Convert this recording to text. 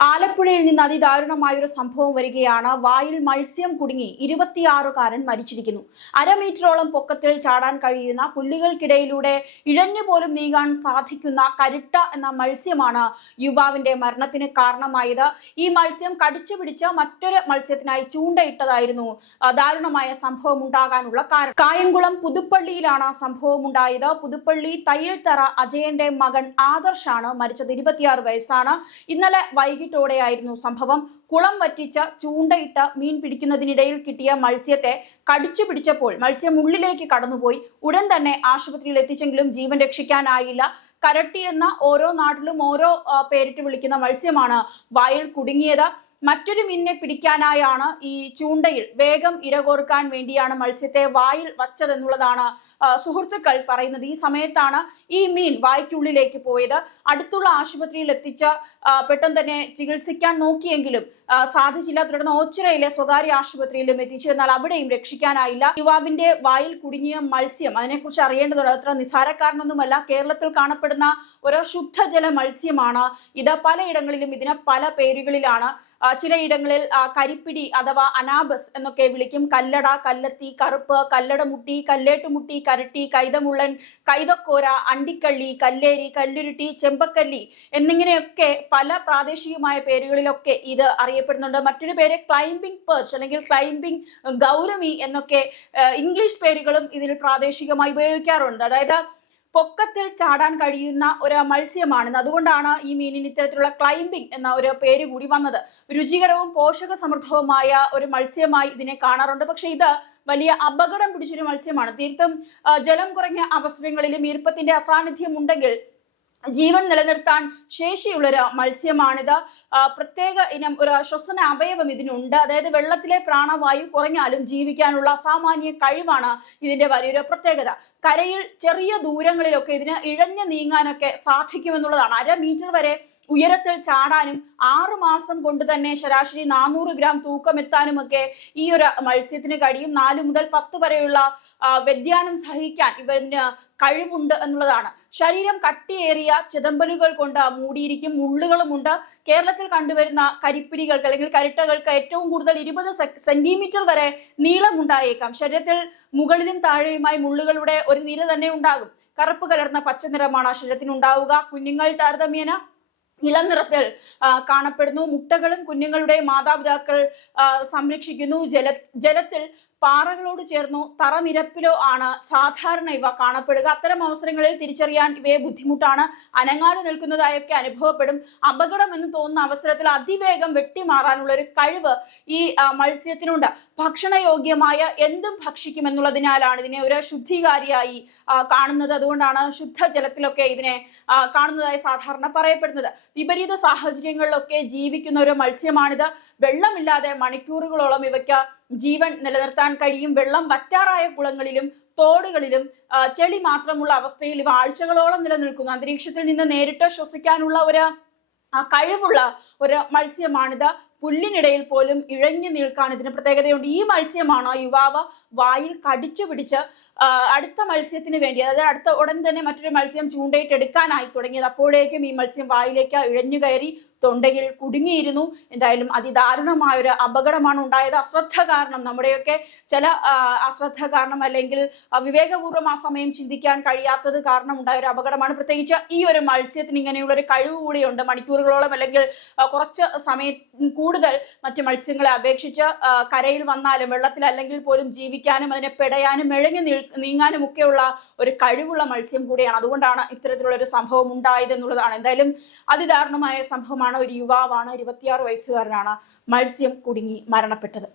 ആലപ്പുഴയിൽ നിന്ന് അതിദാരുണമായൊരു സംഭവം വരികയാണ്. വായിൽ മത്സ്യം കുടുങ്ങി ഇരുപത്തിയാറുകാരൻ മരിച്ചിരിക്കുന്നു. അരമീറ്ററോളം പൊക്കത്തിൽ ചാടാൻ കഴിയുന്ന പുല്ലുകൾക്കിടയിലൂടെ ഇഴഞ്ഞു പോലും നീങ്ങാൻ സാധിക്കുന്ന കരുട്ട എന്ന മത്സ്യമാണ് യുവാവിന്റെ മരണത്തിന് കാരണമായത്. ഈ മത്സ്യം കടിച്ചു പിടിച്ച മറ്റൊരു മത്സ്യത്തിനായി ചൂണ്ടയിട്ടതായിരുന്നു. ദാരുണമായ സംഭവം ഉണ്ടാകാനുള്ള കാരണം. കായംകുളം പുതുപ്പള്ളിയിലാണ് സംഭവം ഉണ്ടായത്. പുതുപ്പള്ളി തയ്യൽത്തറ അജയന്റെ മകൻ ആദർശാണ് മരിച്ചത്. ഇരുപത്തിയാറ് വയസ്സാണ്. ഇന്നലെ വൈകിട്ടോടെയായിരുന്നു സംഭവം. കുളം വറ്റിച്ച ചൂണ്ടയിട്ട മീൻ പിടിക്കുന്നതിനിടയിൽ കിട്ടിയ മത്സ്യത്തെ കടിച്ചു പിടിച്ചപ്പോൾ മത്സ്യം ഉള്ളിലേക്ക് കടന്നുപോയി. ഉടൻ തന്നെ ആശുപത്രിയിൽ എത്തിച്ചെങ്കിലും ജീവൻ രക്ഷിക്കാനായില്ല. കരട്ടി എന്ന ഓരോ നാട്ടിലും ഓരോ പേരിട്ട് വിളിക്കുന്ന മത്സ്യമാണ് വായിൽ കുടുങ്ങിയത്. മറ്റൊരു മീനിനെ പിടിക്കാനായാണ് ഈ ചൂണ്ടയിൽ വേഗം ഇരകോർക്കാൻ വേണ്ടിയാണ് മത്സ്യത്തെ വായിൽ വച്ചതെന്നുള്ളതാണ് സുഹൃത്തുക്കൾ പറയുന്നത്. ഈ സമയത്താണ് ഈ മീൻ വായ്ക്കുള്ളിലേക്ക് പോയത്. അടുത്തുള്ള ആശുപത്രിയിൽ എത്തിച്ച് പെട്ടെന്ന് തന്നെ ചികിത്സിക്കാൻ നോക്കിയെങ്കിലും സാധിച്ചില്ല. തുടർന്ന് ഓച്ചിറയിലെ സ്വകാര്യ ആശുപത്രിയിലും എത്തിച്ചു. എന്നാൽ അവിടെയും രക്ഷിക്കാനായില്ല. യുവാവിന്റെ വായിൽ കുടുങ്ങിയ മത്സ്യം അതിനെക്കുറിച്ച് അറിയേണ്ടതുണ്ട്. അത്ര നിസാരക്കാരനൊന്നുമല്ല. കേരളത്തിൽ കാണപ്പെടുന്ന ഒരു ശുദ്ധജല മത്സ്യമാണ്. ഇത് പലയിടങ്ങളിലും ഇതിന് പല പേരുകളിലാണ് ചിലയിടങ്ങളിൽ കരിപ്പിടി അഥവാ അനാബസ് എന്നൊക്കെ വിളിക്കും. കല്ലട കല്ലത്തി കറുപ്പ് കല്ലടമുട്ടി കല്ലേട്ടുമുട്ടി കരട്ടി കൈതമുള്ളൻ കൈതക്കോര അണ്ടിക്കള്ളി കല്ലേരി കല്ലുരുട്ടി ചെമ്പക്കല്ലി എന്നിങ്ങനെയൊക്കെ പല പ്രാദേശികമായ പേരുകളിലൊക്കെ ഇത് അറിയപ്പെടുന്നുണ്ട്. മറ്റൊരു പേര് ക്ലൈംബിംഗ് പേർച്ച് അല്ലെങ്കിൽ ക്ലൈംബിംഗ് ഗൗരമി എന്നൊക്കെ ഇംഗ്ലീഷ് പേരുകളും ഇതിൽ പ്രാദേശികമായി ഉപയോഗിക്കാറുണ്ട്. അതായത് പൊക്കത്തിൽ ചാടാൻ കഴിയുന്ന ഒരു മത്സ്യമാണ് അതുകൊണ്ടാണ് ഈ മീനിന് ഇത്തരത്തിലുള്ള ക്ലൈംബിംഗ് എന്ന ഒരു പേര് കൂടി വന്നത്. രുചികരവും പോഷക സമൃദ്ധവുമായ ഒരു മത്സ്യമായി ഇതിനെ കാണാറുണ്ട്. പക്ഷെ ഇത് വലിയ അപകടം പിടിച്ചൊരു മത്സ്യമാണ്. തീർത്തും ജലം കുറഞ്ഞ അവസരങ്ങളിലും ഈർപ്പത്തിന്റെ അസാന്നിധ്യം ഉണ്ടെങ്കിൽ ജീവൻ നിലനിർത്താൻ ശേഷിയുള്ള ശേഷിയുള്ളൊരു മത്സ്യമാണിത്. പ്രത്യേക ഇനം ഒരു ശ്വസന അവയവം ഇതിനുണ്ട്. അതായത് വെള്ളത്തിലെ പ്രാണവായു കുറഞ്ഞാലും ജീവിക്കാനുള്ള അസാമാന്യ കഴിവാണ് ഇതിന്റെ വലിയൊരു പ്രത്യേകത. കരയിൽ ചെറിയ ദൂരങ്ങളിലൊക്കെ ഇതിന് ഇഴഞ്ഞു നീങ്ങാനൊക്കെ സാധിക്കുമെന്നുള്ളതാണ്. അര മീറ്റർ വരെ ഉയരത്തിൽ ചാടാനും ആറു മാസം കൊണ്ട് തന്നെ ശരാശരി നാനൂറ് ഗ്രാം തൂക്കമെത്താനുമൊക്കെ ഈ ഒരു മത്സ്യത്തിന് കഴിയും. നാല് മുതൽ പത്ത് വരെയുള്ള വ്യതിയാനം സഹിക്കാൻ ഇവന് കഴിവുണ്ട് എന്നുള്ളതാണ്. ശരീരം കട്ടിയേറിയ ചിതമ്പലുകൾ കൊണ്ട് മൂടിയിരിക്കും മുള്ളുകളുമുണ്ട്. കേരളത്തിൽ കണ്ടുവരുന്ന കരിപ്പിടികൾക്ക് അല്ലെങ്കിൽ കരിട്ടകൾക്ക് ഏറ്റവും കൂടുതൽ ഇരുപത് സെന്റിമീറ്റർ വരെ നീളമുണ്ടായേക്കാം. ശരീരത്തിൽ മുകളിലും താഴെയുമായി മുള്ളുകളുടെ ഒരു നിര തന്നെ ഉണ്ടാകും. കറുപ്പ് കലർന്ന പച്ച നിറമാണ് ശരീരത്തിനുണ്ടാവുക. കുഞ്ഞുങ്ങൾ താരതമ്യേന ഇളം നിറത്തിൽ കാണപ്പെടുന്നു. മുട്ടകളും കുഞ്ഞുങ്ങളുടെ മാതാപിതാക്കൾ സംരക്ഷിക്കുന്നു. ജല ജലത്തിൽ പാറകളോട് ചേർന്നോ തറനിരപ്പിലോ ആണ് സാധാരണ ഇവ കാണപ്പെടുക. അത്തരം അവസരങ്ങളിൽ തിരിച്ചറിയാൻ ഇവയെ ബുദ്ധിമുട്ടാണ്. അനങ്ങാതെ നിൽക്കുന്നതായൊക്കെ അനുഭവപ്പെടും. അപകടം എന്ന് തോന്നുന്ന അവസരത്തിൽ അതിവേഗം വെട്ടിമാറാനുള്ള ഒരു കഴിവ് ഈ മത്സ്യത്തിനുണ്ട്. ഭക്ഷണയോഗ്യമായ എന്തും ഭക്ഷിക്കുമെന്നുള്ളതിനാലാണ് ഇതിനെ ഒരു ശുദ്ധികാരിയായി കാണുന്നത്. അതുകൊണ്ടാണ് ശുദ്ധജലത്തിലൊക്കെ ഇതിനെ കാണുന്നതായി സാധാരണ പറയപ്പെടുന്നത്. വിപരീത സാഹചര്യങ്ങളിലൊക്കെ ജീവിക്കുന്ന ഒരു മത്സ്യമാണിത്. വെള്ളമില്ലാതെ മണിക്കൂറുകളോളം ഇവയ്ക്ക് ജീവൻ നിലനിർത്താൻ കഴിയും. വെള്ളം വറ്റാറായ കുളങ്ങളിലും തോടുകളിലും ചെളി മാത്രമുള്ള അവസ്ഥയിൽ ഇവ ആഴ്ചകളോളം നിലനിൽക്കുന്നു. അന്തരീക്ഷത്തിൽ നിന്ന് നേരിട്ട് ശ്വസിക്കാനുള്ള ഒരു കഴിവുള്ള ഒരു മത്സ്യമാണിത്. പുല്ലിനിടയിൽ പോലും ഇഴഞ്ഞു നിൽക്കാൻ ഇതിന് പ്രത്യേകതയുണ്ട്. ഈ മത്സ്യമാണോ യുവാവ് വായിൽ കടിച്ചു പിടിച്ച് അടുത്ത മത്സ്യത്തിന് വേണ്ടി അതായത് അടുത്ത ഉടൻ തന്നെ മറ്റൊരു മത്സ്യം ചൂണ്ടയിട്ട് എടുക്കാനായി തുടങ്ങിയത്. അപ്പോഴേക്കും ഈ മത്സ്യം വായിലേക്ക് ഇഴഞ്ഞു കയറി തൊണ്ടയിൽ കുടുങ്ങിയിരുന്നു. എന്തായാലും അതിദാരുണമായൊരു അപകടമാണ് ഉണ്ടായത്. അശ്രദ്ധ കാരണം നമ്മുടെയൊക്കെ ചില അശ്രദ്ധ കാരണം അല്ലെങ്കിൽ വിവേകപൂർവം ആ സമയം ചിന്തിക്കാൻ കഴിയാത്തത് കാരണം ഉണ്ടായ ഒരു അപകടമാണ്. പ്രത്യേകിച്ച് ഈ ഒരു മത്സ്യത്തിന് ഇങ്ങനെയുള്ള ഒരു കഴിവ് കൂടിയുണ്ട്. മണിക്കൂറുകളോളം അല്ലെങ്കിൽ കുറച്ച് സമയം കൂടുതൽ മറ്റു മത്സ്യങ്ങളെ അപേക്ഷിച്ച് കരയിൽ വന്നാലും വെള്ളത്തിൽ അല്ലെങ്കിൽ പോലും ജീവിക്കാനും അതിനെ പെടയാനും നീ- നീങ്ങാനും ഒക്കെയുള്ള ഒരു കഴിവുള്ള മത്സ്യം കൂടിയാണ്. അതുകൊണ്ടാണ് ഇത്തരത്തിലുള്ള ഒരു സംഭവം ഉണ്ടായത് എന്നുള്ളതാണ്. എന്തായാലും അതിദാരുണമായ സംഭവമാണ്. ഒരു യുവാവാണ് ഇരുപത്തിയാറ് വയസ്സുകാരനാണ് മത്സ്യം കുടുങ്ങി മരണപ്പെട്ടത്.